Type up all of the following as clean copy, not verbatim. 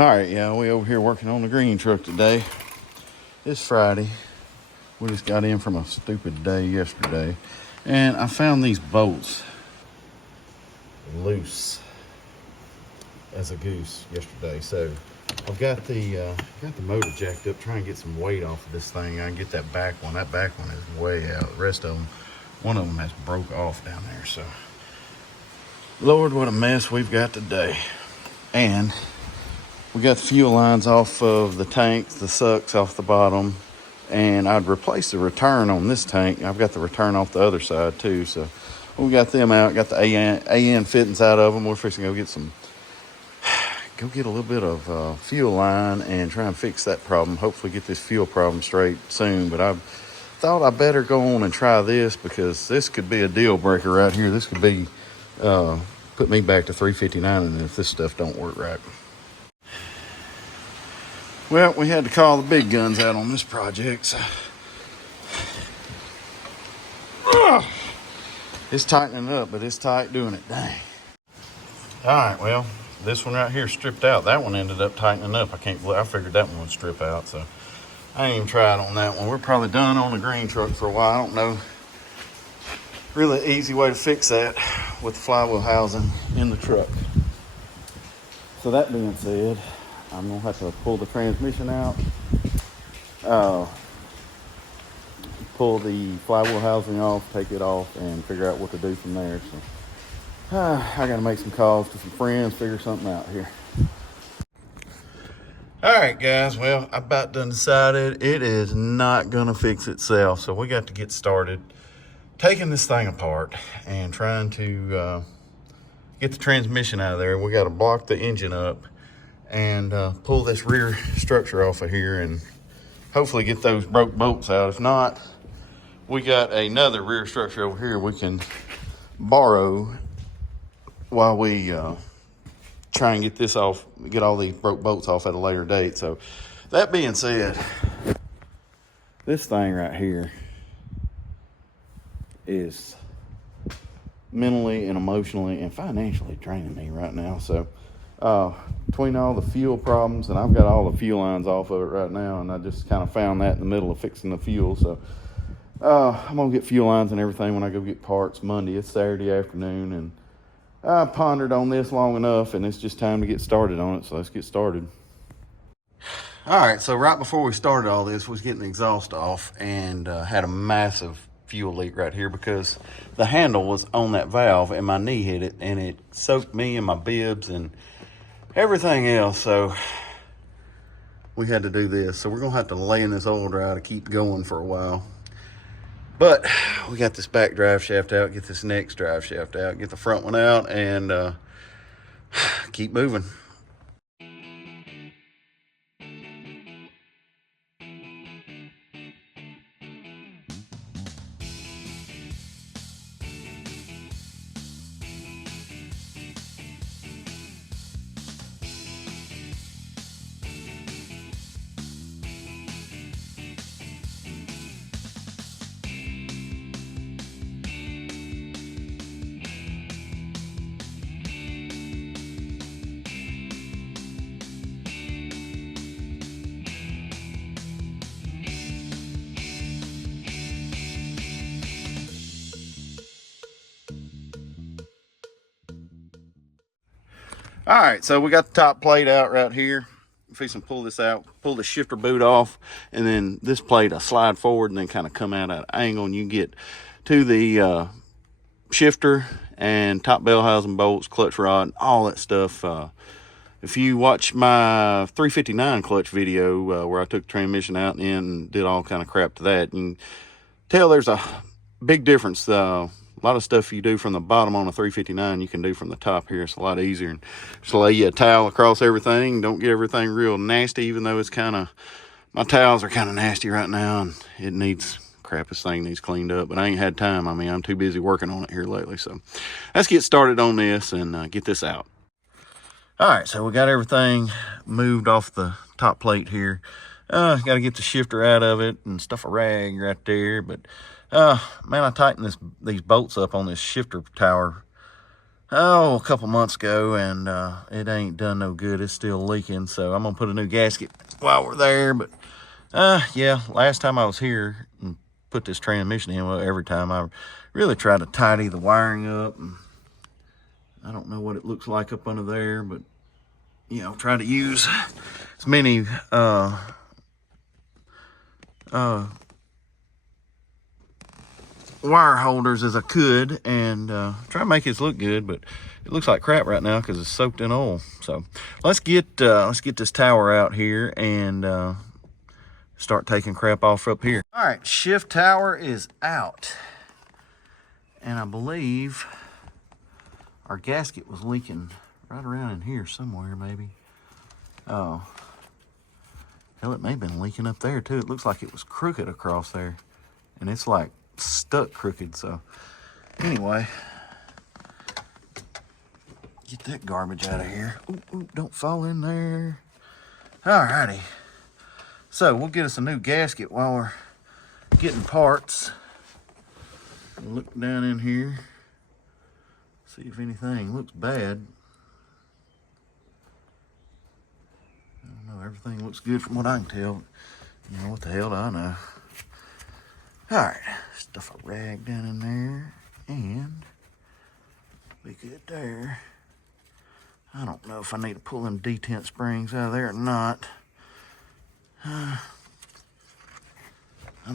All right, yeah, we over here working on the green truck today. It's Friday. We just got in from a stupid day yesterday, and I found these bolts loose as a goose yesterday. So I've got the motor jacked up, trying to get some weight off of this thing. I can get that back one. That back one is way out. The rest of them, one of them has broke off down there. So Lord, what a mess we've got today. And we got the fuel lines off of the tanks, the sucks off the bottom, and I'd replace the return on this tank. I've got the return off the other side too, so we got them out, got the AN fittings out of them. We're fixing to go get a little bit of fuel line and try and fix that problem. Hopefully get this fuel problem straight soon, but I thought I better go on and try this because this could be a deal breaker right here. This could be, put me back to 359 and if this stuff don't work right. Well, we had to call the big guns out on this project. So. It's tightening up, but it's tight doing it. Dang. All right, well, this one right here stripped out. That one ended up tightening up. I figured that one would strip out, so I ain't even tried on that one. We're probably done on the green truck for a while. I don't know. Really easy way to fix that with the flywheel housing in the truck. So that being said, I'm gonna have to pull the transmission out, pull the flywheel housing off, take it off, and figure out what to do from there. So I gotta make some calls to some friends, figure something out here. All right, guys, well, I about done decided it is not gonna fix itself, so we got to get started taking this thing apart and trying to get the transmission out of there. We got to block the engine up and pull this rear structure off of here and hopefully get those broke bolts out. If not, we got another rear structure over here we can borrow while we try and get this off, get all these broke bolts off at a later date. So that being said, this thing right here is mentally and emotionally and financially draining me right now. So between all the fuel problems, and I've got all the fuel lines off of it right now, and I just kind of found that in the middle of fixing the fuel. So I'm gonna get fuel lines and everything when I go get parts Monday. It's Saturday afternoon, and I pondered on this long enough, and it's just time to get started on it. So let's get started. All right, so right before we started all this, was getting the exhaust off and had a massive fuel leak right here because the handle was on that valve and my knee hit it and it soaked me and my bibs and everything else. So we had to do this. So we're gonna have to lay in this oil dry to keep going for a while. But we got this back drive shaft out, get this next drive shaft out, get the front one out, and keep moving. All right, so we got the top plate out right here. If we pull this out, pull the shifter boot off, and then this plate will slide forward and then kind of come out at an angle, and you get to the shifter and top bell housing bolts, clutch rod, all that stuff. If you watch my 359 clutch video where I took the transmission out and did all kind of crap to that, you can tell there's a big difference. A lot of stuff you do from the bottom on a 359, you can do from the top here. It's a lot easier. And just lay you a towel across everything. Don't get everything real nasty, even though it's kind of, my towels are kind of nasty right now, and it needs, crap, this thing needs cleaned up. But I ain't had time. I mean, I'm too busy working on it here lately. So let's get started on this and get this out. All right, so we got everything moved off the top plate here. Got to get the shifter out of it and stuff a rag right there. But man, I tightened these bolts up on this shifter tower oh, a couple months ago, and it ain't done no good. It's still leaking, so I'm gonna put a new gasket while we're there. But yeah, last time I was here and put this transmission in, well, every time I really try to tidy the wiring up, and I don't know what it looks like up under there, but you know, try to use as many wire holders as I could, and try to make it look good. But it looks like crap right now because it's soaked in oil. So let's get this tower out here and start taking crap off up here. All right, shift tower is out, and I believe our gasket was leaking right around in here somewhere, maybe. Oh, hell, it may have been leaking up there too. It looks like it was crooked across there, and it's like stuck crooked. So anyway, get that garbage out of here. Ooh, don't fall in there. Alrighty, so we'll get us a new gasket while we're getting parts. Look down in here, see if anything looks bad. I don't know, everything looks good from what I can tell. You know, what the hell do I know? Alright, stuff a rag down in there, and be good there. I don't know if I need to pull them detent springs out of there or not. I'm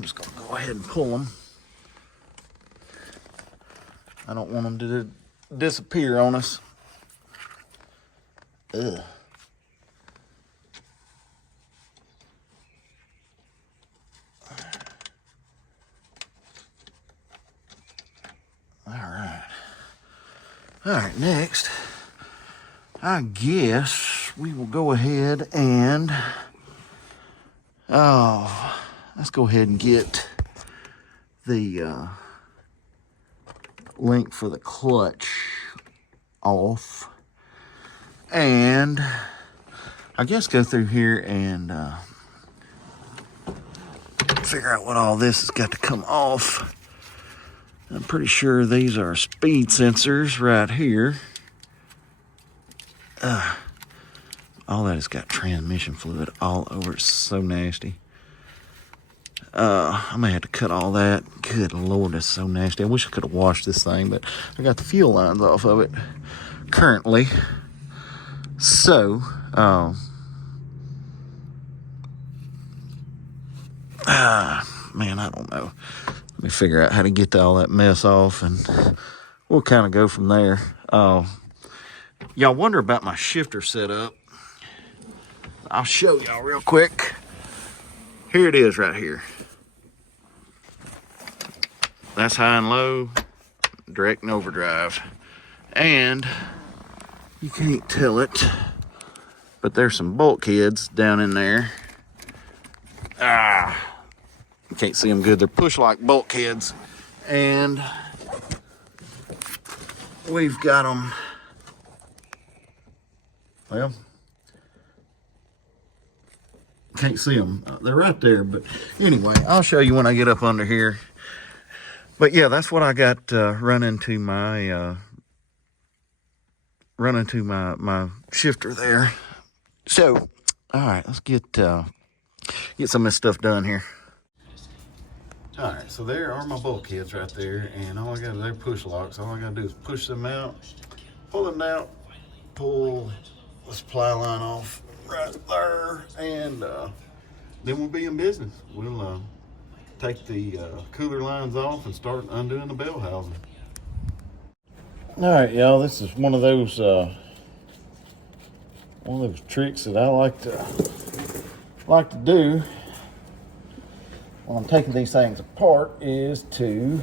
just gonna go ahead and pull them. I don't want them to disappear on us. Ugh. All right, next, I guess we will go ahead and, let's go ahead and get the link for the clutch off, and I guess go through here and figure out what all this has got to come off. I'm pretty sure these are speed sensors right here. All that has got transmission fluid all over. It's so nasty. I may have to cut all that. Good Lord, that's so nasty. I wish I could have washed this thing, but I got the fuel lines off of it currently. So, man, I don't know. Let me figure out how to get all that mess off, and we'll kind of go from there. Y'all wonder about my shifter setup. I'll show y'all real quick. Here it is right here. That's high and low, direct and overdrive. And you can't tell it, but there's some bulkheads down in there. You can't see them good. They're push-like bulkheads, and we've got them, well, can't see them. They're right there, but anyway, I'll show you when I get up under here. But yeah, that's what I got running to my shifter there. So, all right, let's get some of this stuff done here. All right, so there are my bulkheads right there, and all I got is their push locks. All I gotta do is push them out, pull them out, pull the supply line off right there, and then we'll be in business. We'll take the cooler lines off and start undoing the bell housing. All right, y'all, this is one of those tricks that I like to do when I'm taking these things apart, is to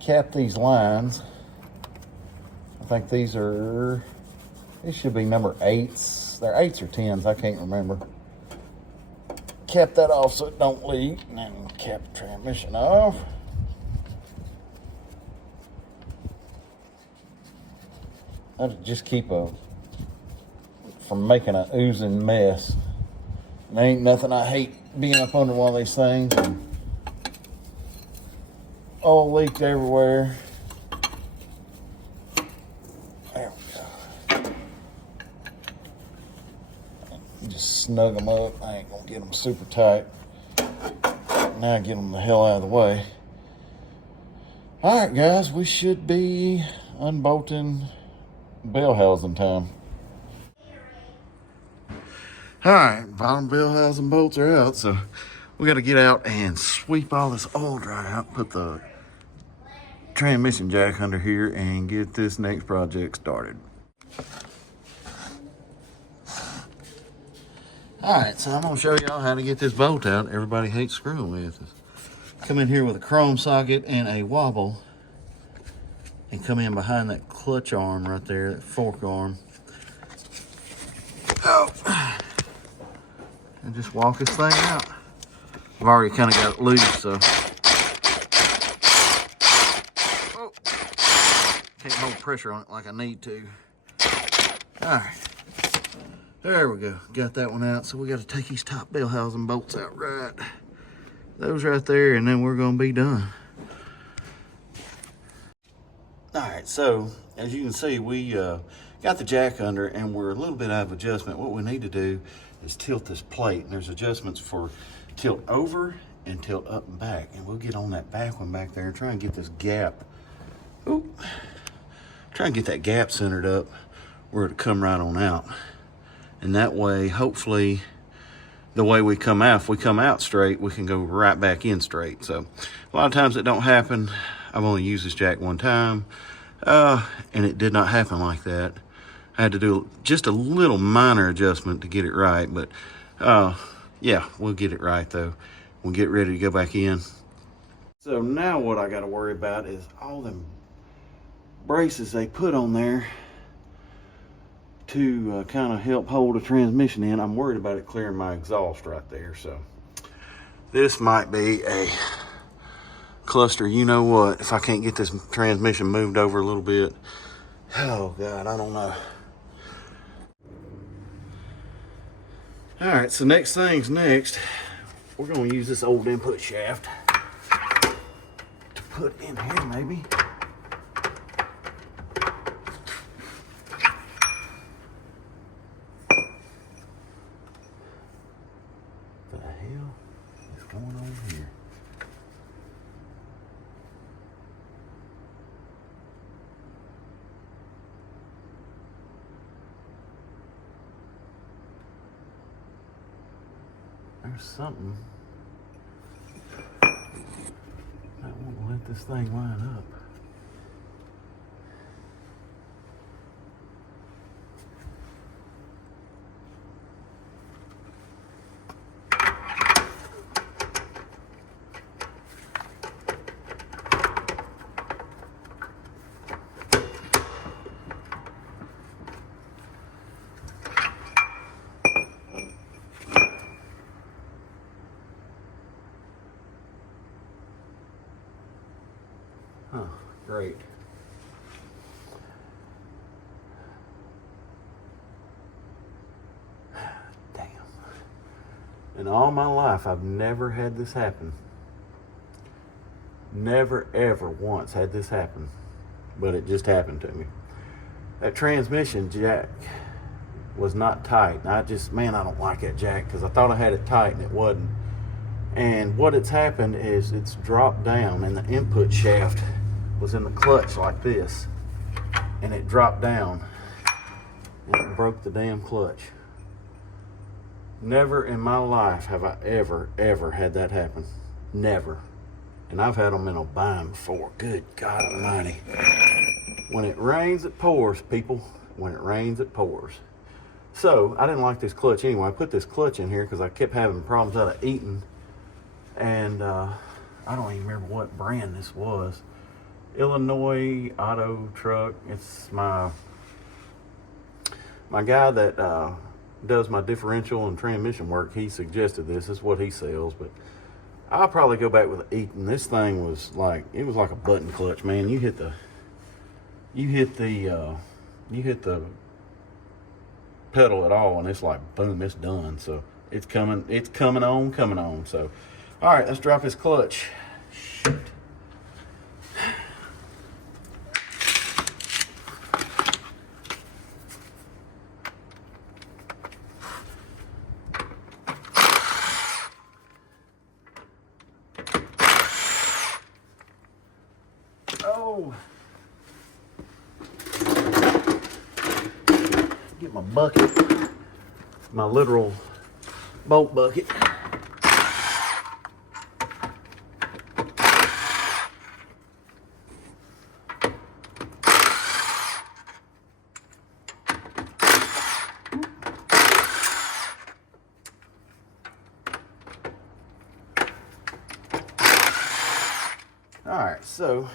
cap these lines. I think these should be number 8s. They're 8s or 10s, I can't remember. Cap that off so it don't leak, and then cap the transmission off. That'll just keep from making an oozing mess. There ain't nothing I hate being up under one of these things and all leaked everywhere. Just snug them up. I ain't gonna get them super tight. Now get them the hell out of the way. All right, guys, we should be unbolting bell housing time. All right, bottom bell housing bolts are out, so we got to get out and sweep all this oil dry out, put the transmission jack under here, and get this next project started. All right, so I'm gonna show y'all how to get this bolt out everybody hates screwing with. Come in here with a chrome socket and a wobble, and come in behind that clutch arm right there, that fork arm. Oh. And just walk this thing out. I've already kind of got it loose, so. Oh. Can't hold pressure on it like I need to. All right. There we go. Got that one out. So we got to take these top bell housing bolts out right. Those right there, and then we're going to be done. All right, so as you can see, we got the jack under, and we're a little bit out of adjustment. What we need to do is tilt this plate. And there's adjustments for tilt over and tilt up and back. And we'll get on that back one back there and try and get this gap. Ooh. Try and get that gap centered up where it'll come right on out. And that way, hopefully, the way we come out, if we come out straight, we can go right back in straight. So a lot of times it don't happen. I've only used this jack one time, and it did not happen like that. I had to do just a little minor adjustment to get it right, but yeah, we'll get it right though. We'll get ready to go back in. So now what I got to worry about is all them braces they put on there to kind of help hold the transmission in. I'm worried about it clearing my exhaust right there. So this might be a cluster, you know what, if I can't get this transmission moved over a little bit. Oh God, I don't know. All right, so next thing's next. We're gonna use this old input shaft to put in here maybe. What the hell is going on here? There's something. I won't let this thing line up. Huh, great. Damn. In all my life, I've never had this happen. Never, ever once had this happen. But it just happened to me. That transmission jack was not tight. And I don't like that jack because I thought I had it tight and it wasn't. And what it's happened is it's dropped down, and the input shaft was in the clutch like this, and it dropped down and it broke the damn clutch. Never in my life have I ever had that happen. Never. And I've had them in a bind before. Good God Almighty. When it rains, it pours, people. When it rains, it pours. So I didn't like this clutch anyway. I put this clutch in here because I kept having problems out of eating. And I don't even remember what brand this was. Illinois Auto Truck. It's my guy that does my differential and transmission work. He suggested this. This is what he sells. But I'll probably go back with Eaton. This thing was like, it was like a button clutch, man. You hit the pedal at all, and it's like boom, it's done. So it's coming on. So all right, let's drop this clutch. Shoot. get my bucket, my literal bolt bucket. All right, so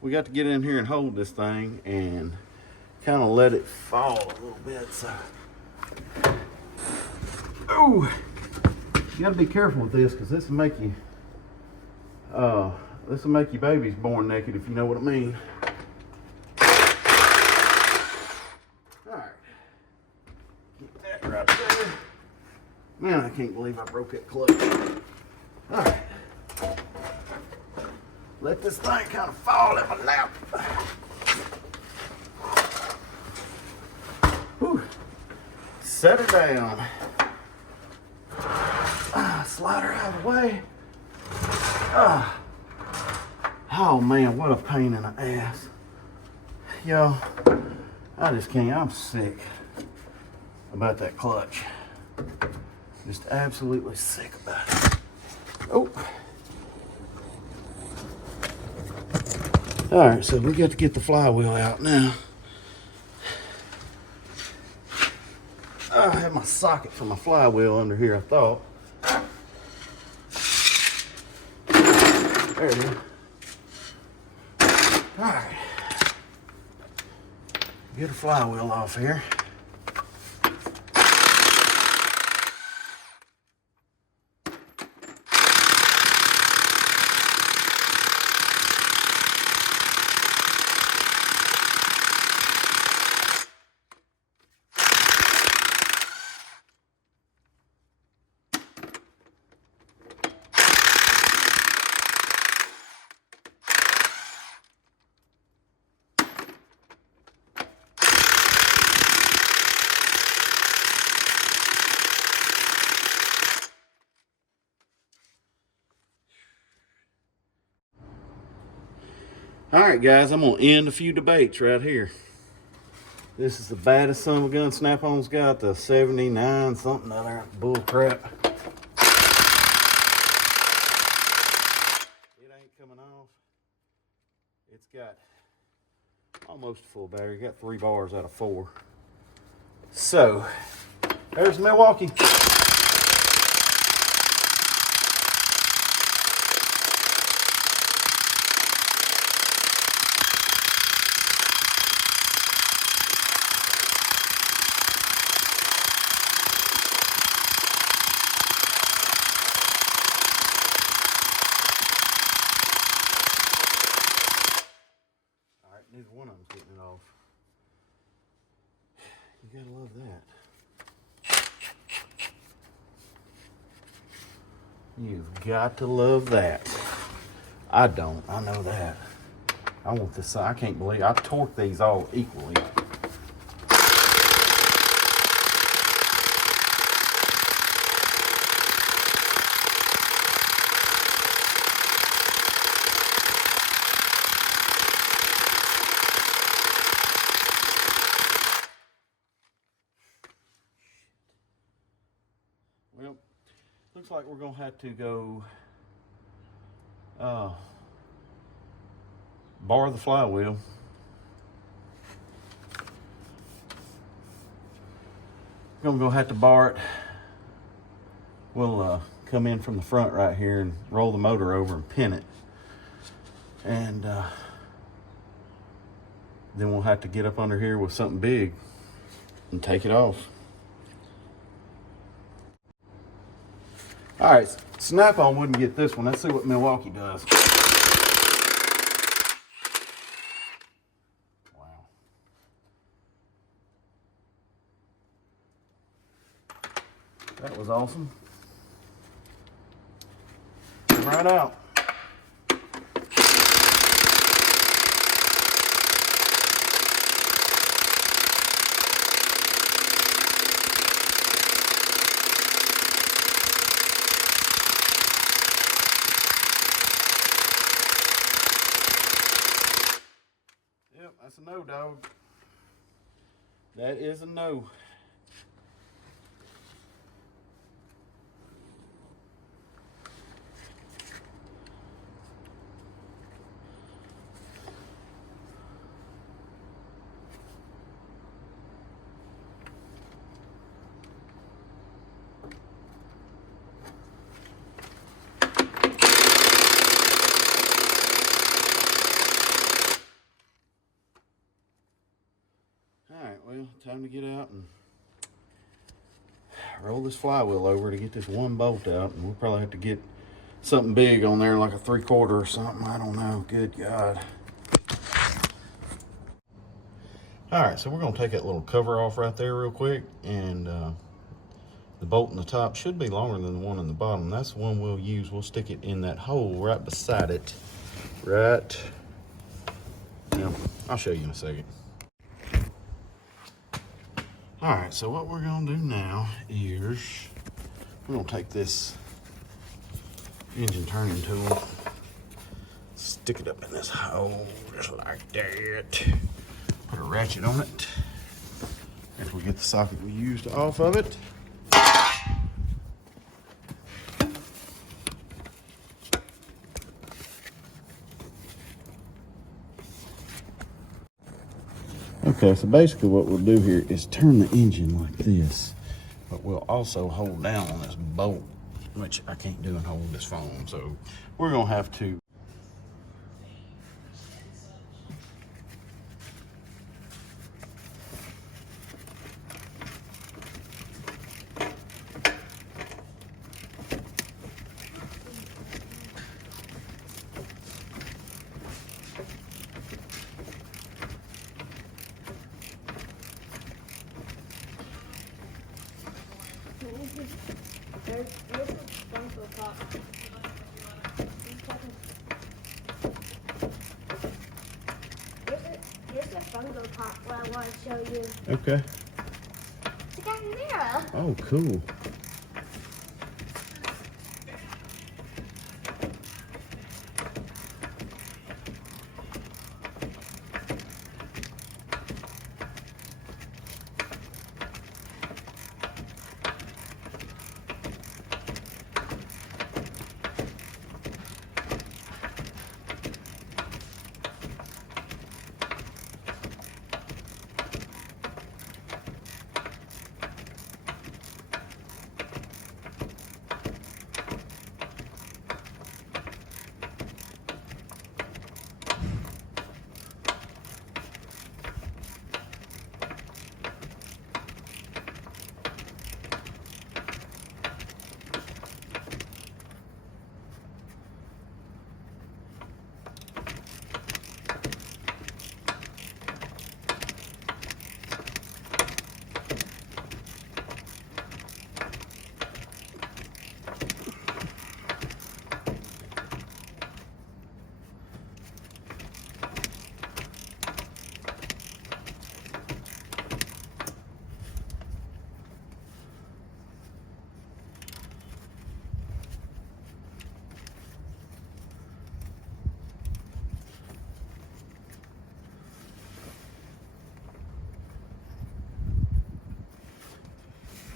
we got to get in here and hold this thing and kind of let it fall a little bit. So, oh, you got to be careful with this because this will make you, babies born naked, if you know what I mean. All right, get that right there. Man, I can't believe I broke that clutch. All right. Let this thing kind of fall in my lap. Whew. Set her down. Slide her out of the way. Oh man, what a pain in the ass. Yo, I just can't, I'm sick about that clutch. Just absolutely sick about it. Oh. All right, so we got to get the flywheel out now. I have my socket for my flywheel under here, I thought. There it is. All right. Get the flywheel off here. All right, guys, I'm gonna end a few debates right here. This is the baddest son of a gun Snap-on's got, the 79 something other bull crap. It ain't coming off. It's got almost a full battery. Got 3 bars out of 4. So, there's Milwaukee. Neither one of them's getting it off. You gotta love that. You've got to love that. I don't. I know that. I want this. I can't believe I torque these all equally. Well, looks like we're gonna have to go bar the flywheel. Gonna have to bar it. We'll come in from the front right here and roll the motor over and pin it, and then we'll have to get up under here with something big and take it off. All right, Snap-on wouldn't get this one. Let's see what Milwaukee does. Wow. That was awesome. Come right out. That's a no, dog. That is a no. Alright, well, time to get out and roll this flywheel over to get this one bolt out, and we'll probably have to get something big on there, like a 3/4 or something. I don't know. Good God. Alright, so we're going to take that little cover off right there real quick, and the bolt in the top should be longer than the one in the bottom. That's the one we'll use. We'll stick it in that hole right beside it. Right. Yeah, I'll show you in a second. All right, so what we're gonna do now is we're gonna take this engine turning tool, stick it up in this hole just like that. Put a ratchet on it. After we get the socket we used off of it. Okay, so basically what we'll do here is turn the engine like this, but we'll also hold down on this bolt, which I can't do and hold this phone, so we're gonna have to. There's a bunker top. Here's a bungo top where I want to show you. Okay. It's got a mirror. Oh, cool.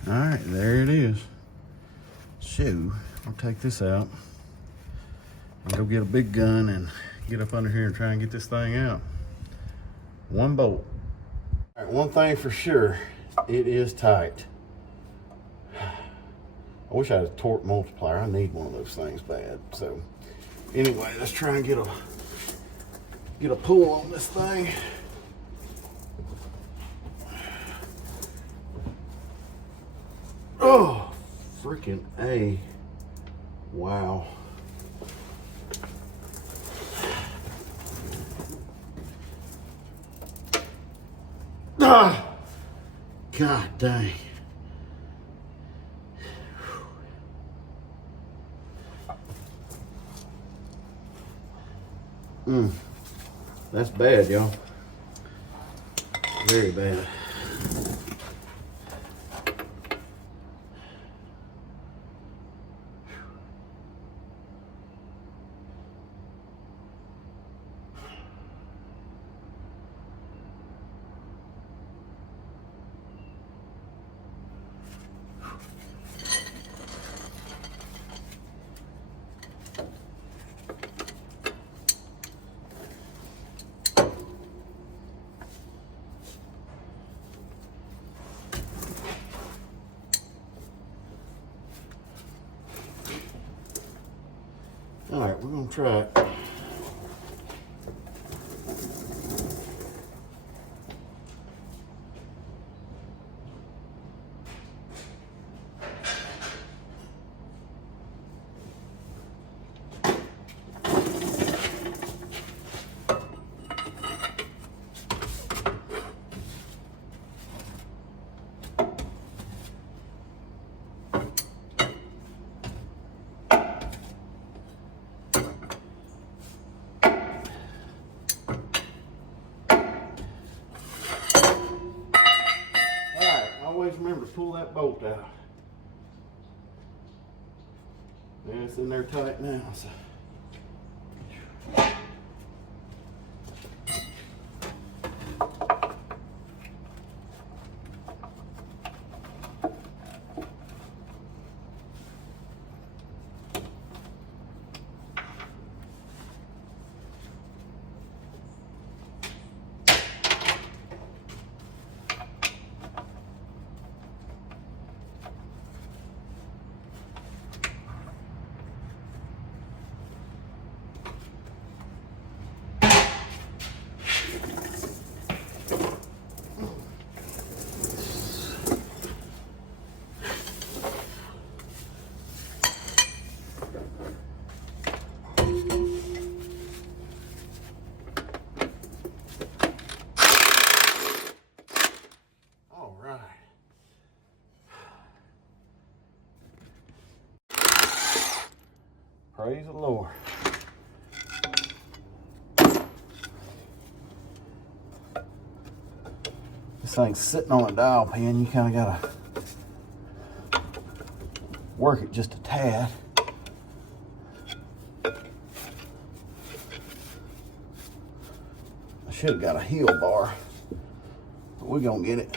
All right, there it is. So I'll take this out and go get a big gun and get up under here and try and get this thing out. One bolt. All right, one thing for sure, it is tight. I wish I had a torque multiplier. I need one of those things bad. So anyway, let's try and get a pull on this thing. Oh, freaking A. Wow. Ah, God dang. That's bad, y'all. Very bad. we're gonna try it. Always remember to pull that bolt out. Yeah, it's in there tight now. So. Praise the Lord. This thing's sitting on a dial pin. You kind of gotta work it just a tad. I should have got a heel bar, but we're gonna get it.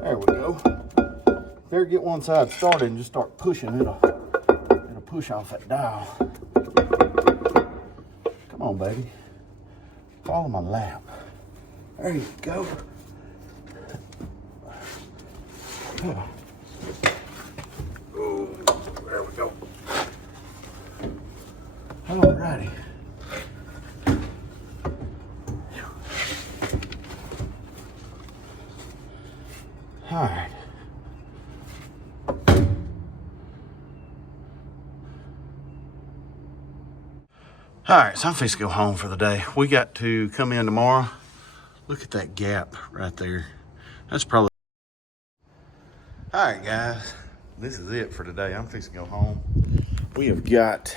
There we go. If you ever get one side started and just start pushing, it'll push off that dial. Come on, baby. Follow my lap. There you go. Ooh, there we go. Alrighty. All right. All right, so I'm fixing to go home for the day. We got to come in tomorrow. Look at that gap right there. That's probably... All right, guys. This is it for today. I'm fixing to go home. We have got...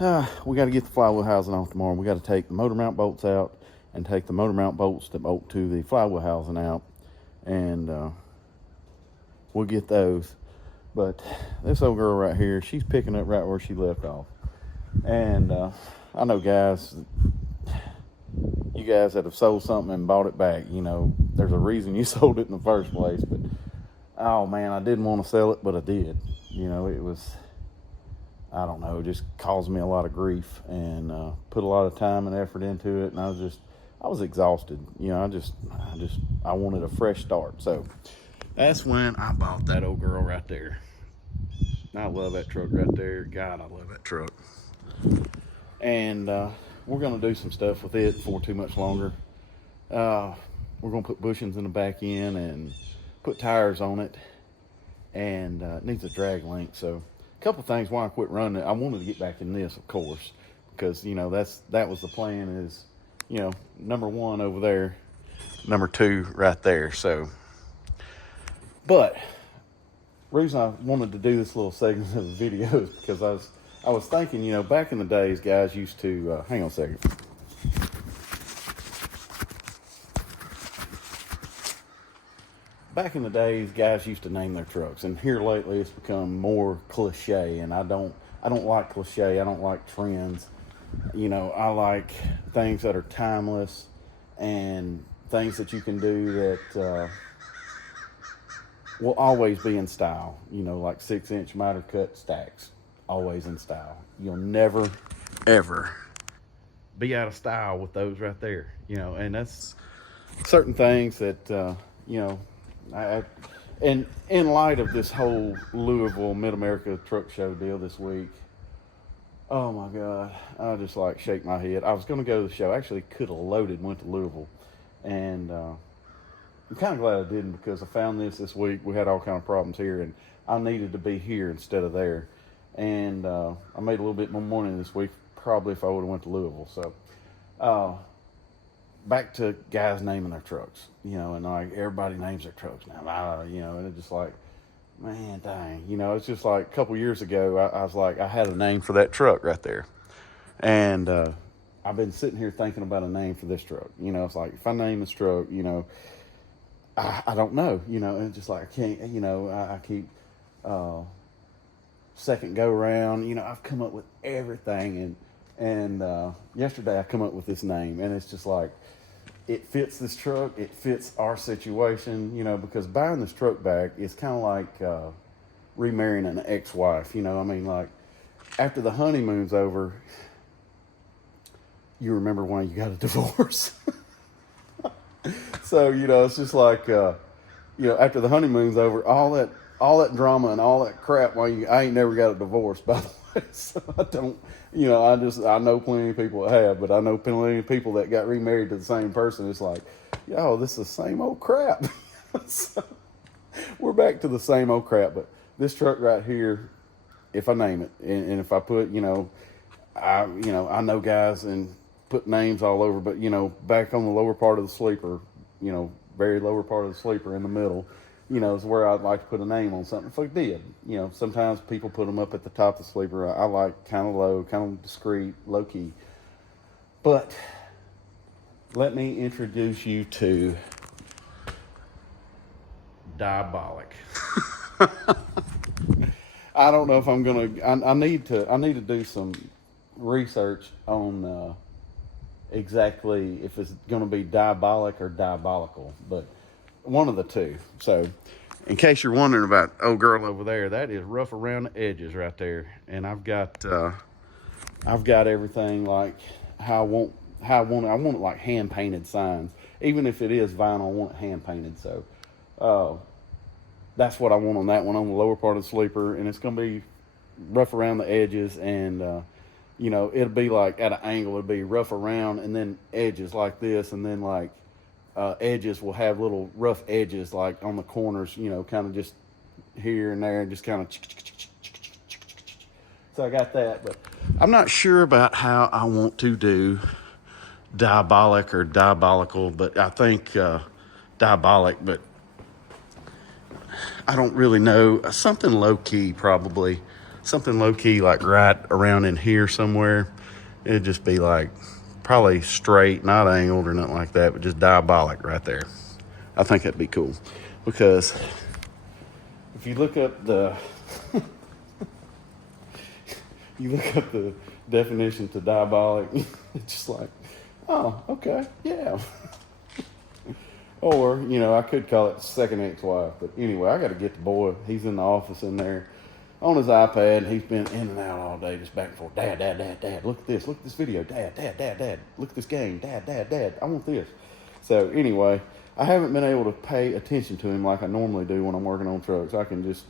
we got to get the flywheel housing off tomorrow. We got to take the motor mount bolts out and take the motor mount bolts that bolt to the flywheel housing out. And we'll get those. But this old girl right here, she's picking up right where she left off. And I know, guys, you guys that have sold something and bought it back, you know, there's a reason you sold it in the first place. But oh man, I didn't want to sell it, but I did. You know, it was, I don't know, it just caused me a lot of grief, and put a lot of time and effort into it, and I was exhausted. You know, I wanted a fresh start. So that's when I bought that old girl right there. I love that truck right there. God, I love that truck. And we're gonna do some stuff with it for too much longer. We're gonna put bushings in the back end and put tires on it, and it needs a drag link. So a couple things why I quit running it. I wanted to get back in this, of course, because you know that was the plan, is, you know, number one over there, number two right there. So, but reason I wanted to do this little segment of the video is because I was thinking, you know, back in the days, guys used to, hang on a second. Back in the days, guys used to name their trucks, and here lately it's become more cliche, and I don't like cliche. I don't like trends. You know, I like things that are timeless and things that you can do that will always be in style. You know, like 6-inch miter cut stacks, always in style. You'll never, ever be out of style with those right there. You know, and that's certain things that you know, and in light of this whole Louisville Mid America Truck Show deal this week, oh my God, I just like shake my head. I was going to go to the show. Actually, could have loaded, went to Louisville, and I'm kind of glad I didn't because I found this week. We had all kind of problems here, and I needed to be here instead of there. And I made a little bit more money this week, probably if I would have went to Louisville. So back to guys naming their trucks, you know, and like everybody names their trucks now, you know, and it's just like, man, dang, you know, it's just like a couple years ago, I was like, I had a name for that truck right there. And I've been sitting here thinking about a name for this truck. You know, it's like, if I name this truck, you know, I don't know, you know, and it's just like, I can't, you know, I keep second go around, you know, I've come up with everything. And yesterday I come up with this name, and it's just like, it fits this truck, it fits our situation, you know, because buying this truck back is kind of like remarrying an ex-wife, you know. I mean, like, after the honeymoon's over, you remember when you got a divorce. So, you know, it's just like, you know, after the honeymoon's over, all that drama and all that crap, I ain't never got a divorce, by the way. So I don't, you know, I know plenty of people that have, but I know plenty of people that got remarried to the same person. It's like, yo, this is the same old crap. So we're back to the same old crap. But this truck right here, if I name it, and if I put, you know, I know guys and put names all over, but, you know, back on the lower part of the sleeper, you know, very lower part of the sleeper in the middle, you know, is where I'd like to put a name on something. If I did, you know, sometimes people put them up at the top of the sleeper. I like kind of low, kind of discreet, low key. But let me introduce you to Diabolic. I don't know if I'm gonna. I need to do some research on exactly if it's gonna be diabolic or diabolical, but one of the two. So, in case you're wondering about old girl over there, that is rough around the edges right there. And I've got everything like how I want it. I want it like hand painted signs. Even if it is vinyl, I want it hand painted. So, that's what I want on that one, on the lower part of the sleeper, and it's gonna be rough around the edges, and you know, it'll be like at an angle. It'll be rough around, and then edges like this, and then like. Edges will have little rough edges like on the corners, you know, kind of just here and there, and just kind of. So I got that, but I'm not sure about how I want to do diabolic or diabolical, but I think diabolic, but I don't really know. Something low key, probably. Something low key, like right around in here somewhere. It'd just be like. Probably straight, not angled or nothing like that, but just diabolic right there. I think that'd be cool, because if you look up the definition to diabolic, it's just like, oh, okay, yeah. Or, you know, I could call it second ex-wife, but anyway, I got to get the boy. He's in the office in there on his iPad. He's been in and out all day, just back and forth. Dad, look at this video. Dad, look at this game. Dad, I want this. So anyway, I haven't been able to pay attention to him like I normally do when I'm working on trucks. I can just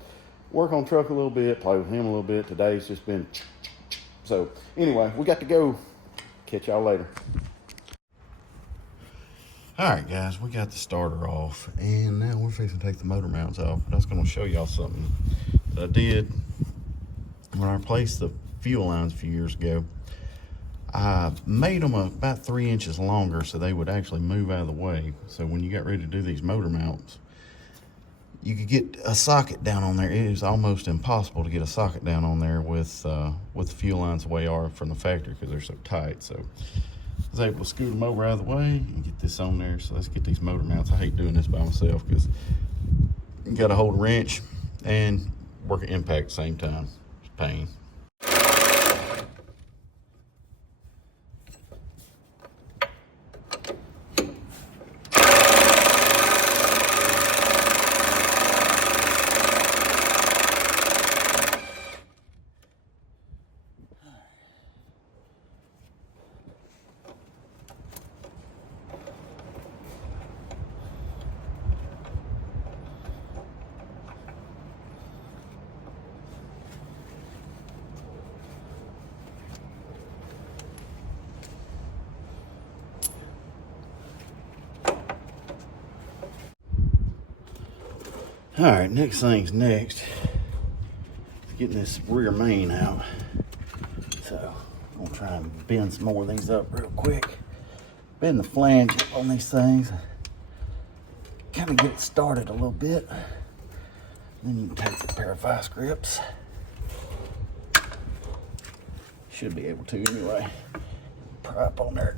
work on truck a little bit, play with him a little bit. Today's just been. So anyway, we got to go. Catch y'all later. All right, guys, we got the starter off, and now we're fixing to take the motor mounts off. But I was going to show y'all something that I did when I replaced the fuel lines a few years ago. I made them about 3 inches longer so they would actually move out of the way. So when you got ready to do these motor mounts, you could get a socket down on there. It is almost impossible to get a socket down on there with the fuel lines the way they are from the factory because they're so tight. So I was able to scoot them over out of the way and get this on there. So let's get these motor mounts. I hate doing this by myself because you got to hold a wrench and work an impact at the same time. It's a pain. All right, next thing's next. Getting this rear main out. So I'm gonna try and bend some more of these up real quick. Bend the flange on these things. Kind of get it started a little bit. Then you can take a pair of vice grips. Should be able to anyway. Pry up on there.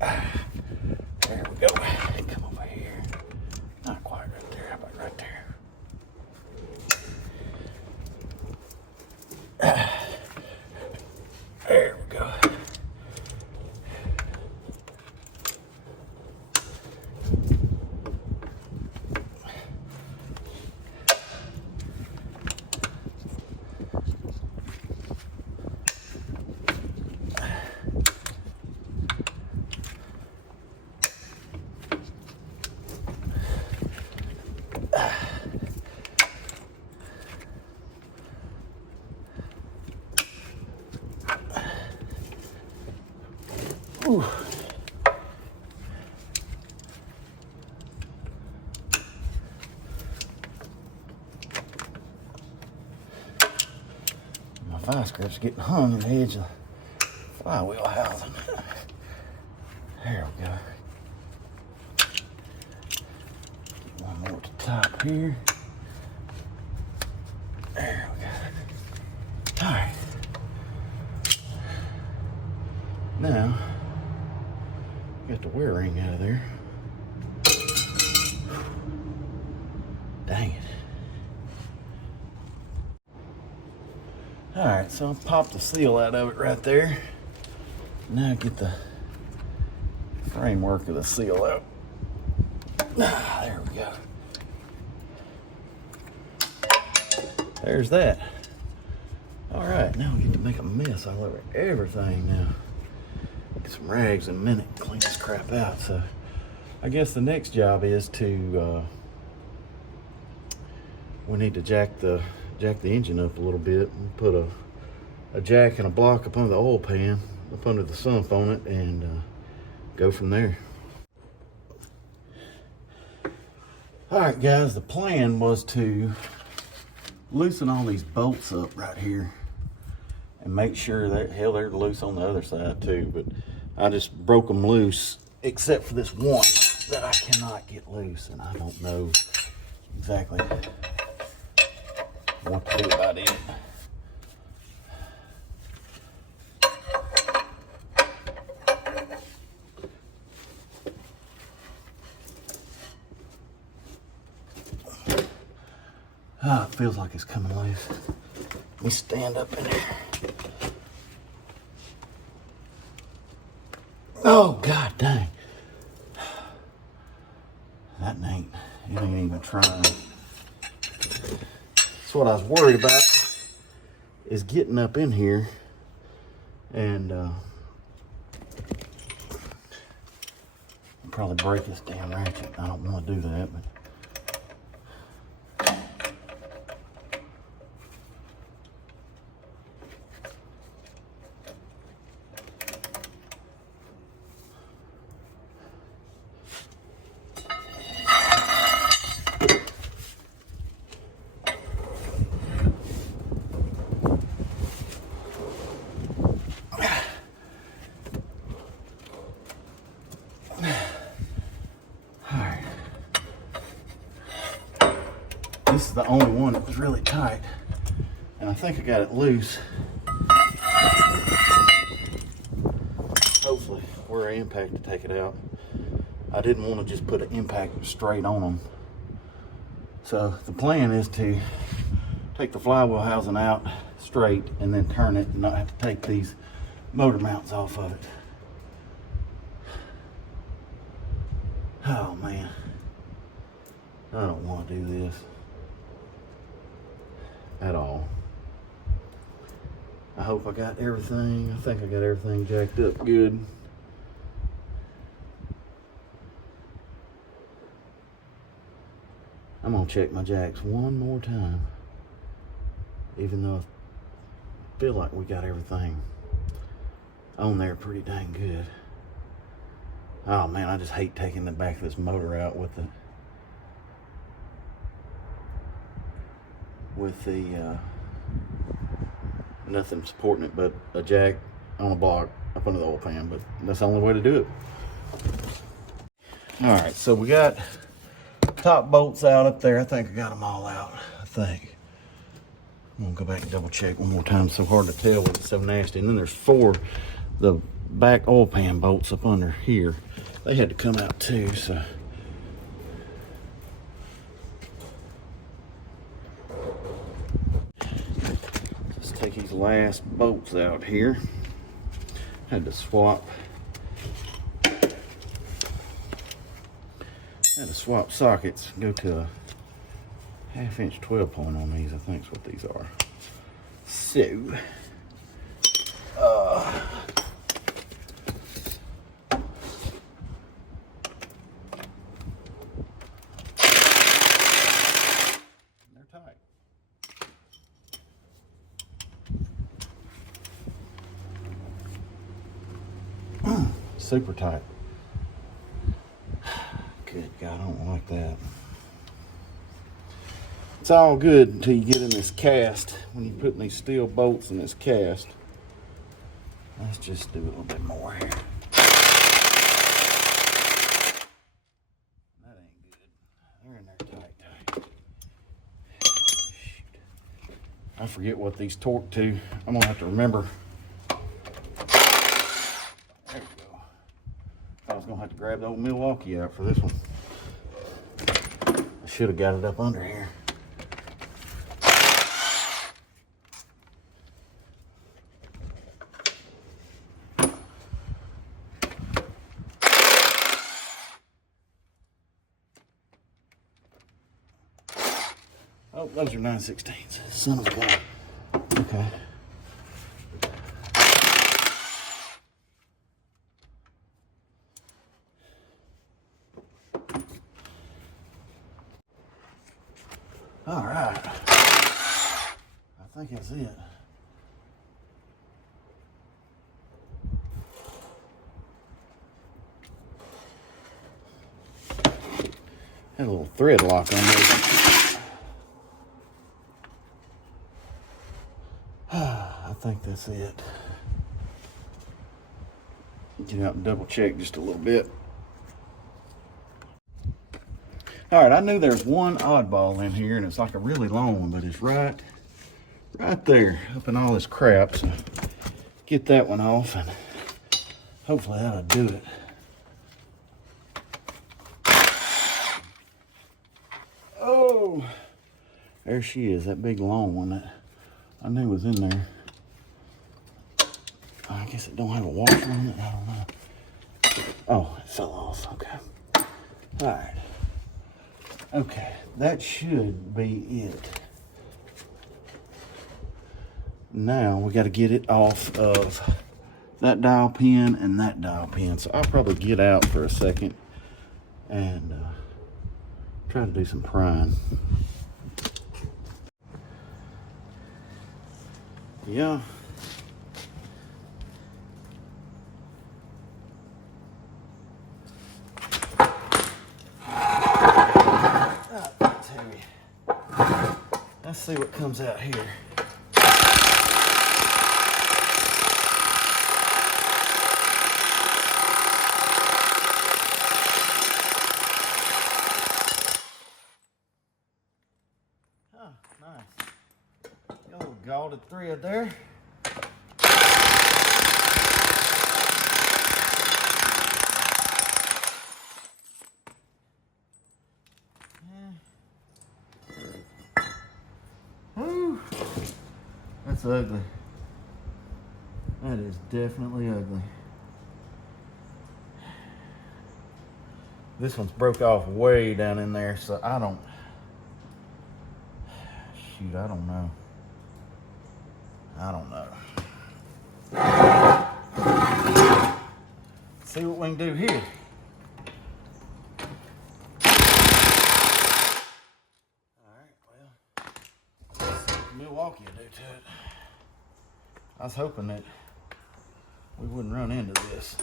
There we go. Come over here. Not quite right there. How about right there? There we go. Ooh. My vice grip's getting hung in the edge of the flywheel housing. There we go. Get one more at the top here. There we go. All right. Now, get the wear ring out of there. Dang it. All right, so I'll pop the seal out of it right there. Now get the framework of the seal out. There we go. There's that. All right, now we get to make a mess all over everything now. Get some rags in a minute, clean this crap out. So I guess the next job is to, we need to jack the engine up a little bit and put a jack and a block up under the oil pan, up under the sump on it, and go from there. All right, guys, the plan was to loosen all these bolts up right here and make sure that, hell, they're loose on the other side too, but I just broke them loose except for this one that I cannot get loose, and I don't know exactly what to do about it. Ah, it feels like it's coming loose. Let me stand up in there. Oh, God dang. That ain't even trying. That's what I was worried about, is getting up in here and probably break this damn ratchet. I don't want to do that, but this is the only one that was really tight, and I think I got it loose. Hopefully, where I impact to take it out. I didn't want to just put an impact straight on them. So the plan is to take the flywheel housing out straight and then turn it and not have to take these motor mounts off of it. Oh man, I don't want to do this at all. I hope I got everything. I think I got everything jacked up good. I'm gonna check my jacks one more time, even though I feel like we got everything on there pretty dang good. Oh man, I just hate taking the back of this motor out with with the nothing supporting it but a jack on a block up under the oil pan, but that's the only way to do it. All right, so we got top bolts out up there. I think I got them all out, I think. I'm gonna go back and double check one more time. It's so hard to tell when it's so nasty. And then there's 4, the back oil pan bolts up under here. They had to come out too, so. Let's take these last bolts out here. Had to swap. Had to swap sockets, go to a 1/2 inch 12 point on these. I think is what these are. So, they're tight. Super tight. Good God, I don't like that. It's all good until you get in this cast. When you're putting these steel bolts in this cast. Let's just do a little bit more here. That ain't good. They're in there tight. Shoot. I forget what these torque to. I'm gonna have to remember. There we go. I was gonna have to grab the old Milwaukee out for this one. I should have got it up under here. Oh, those are 9/16. Son of a gun. Okay. All right. I think that's it. Had a little thread lock on there. I think that's it. Get out and double check just a little bit. All right, I knew there's one oddball in here, and it's like a really long one, but it's right there, up in all this crap. So get that one off, and hopefully that'll do it. Oh, there she is, that big long one that I knew was in there. I guess it don't have a washer on it, I don't know. Oh, it fell off, okay. All right. Okay, that should be it. Now we got to get it off of that dial pin and that dial pin. So I'll probably get out for a second and try to do some prying. Yeah. Let's see what comes out here. Oh, nice. Got a little gilded thread there. That's ugly. That is definitely ugly. This one's broke off way down in there, so I don't know. See what we can do here. Milwaukee will do to it. I was hoping that we wouldn't run into this.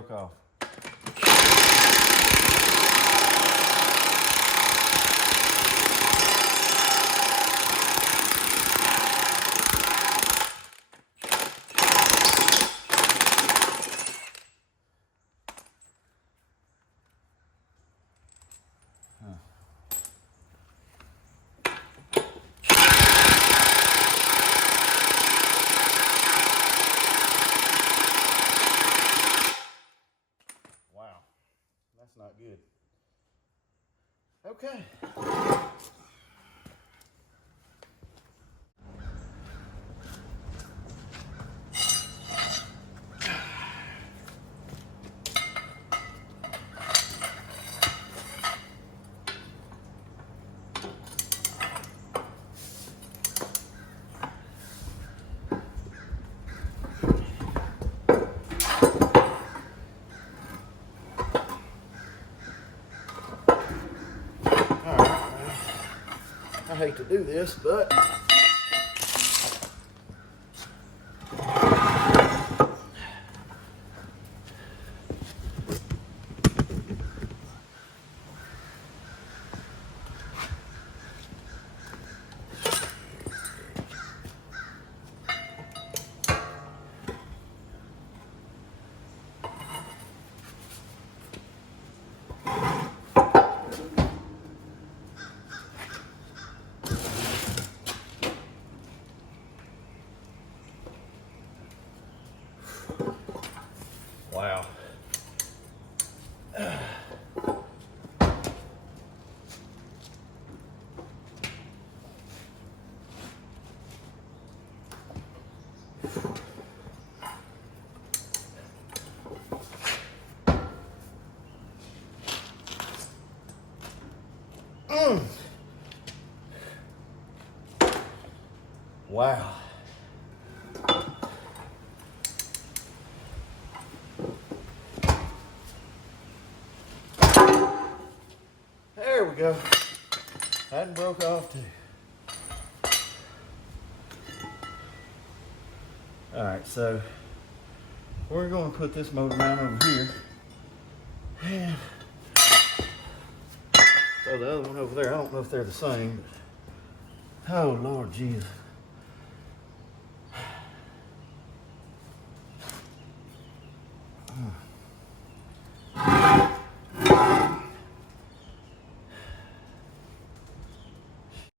broke off. Wow, that's not good. Okay. I hate to do this, but wow. Wow. There we go. That broke off too. All right, so we're going to put this motor mount over here and throw the other one over there. I don't know if they're the same, but oh Lord Jesus.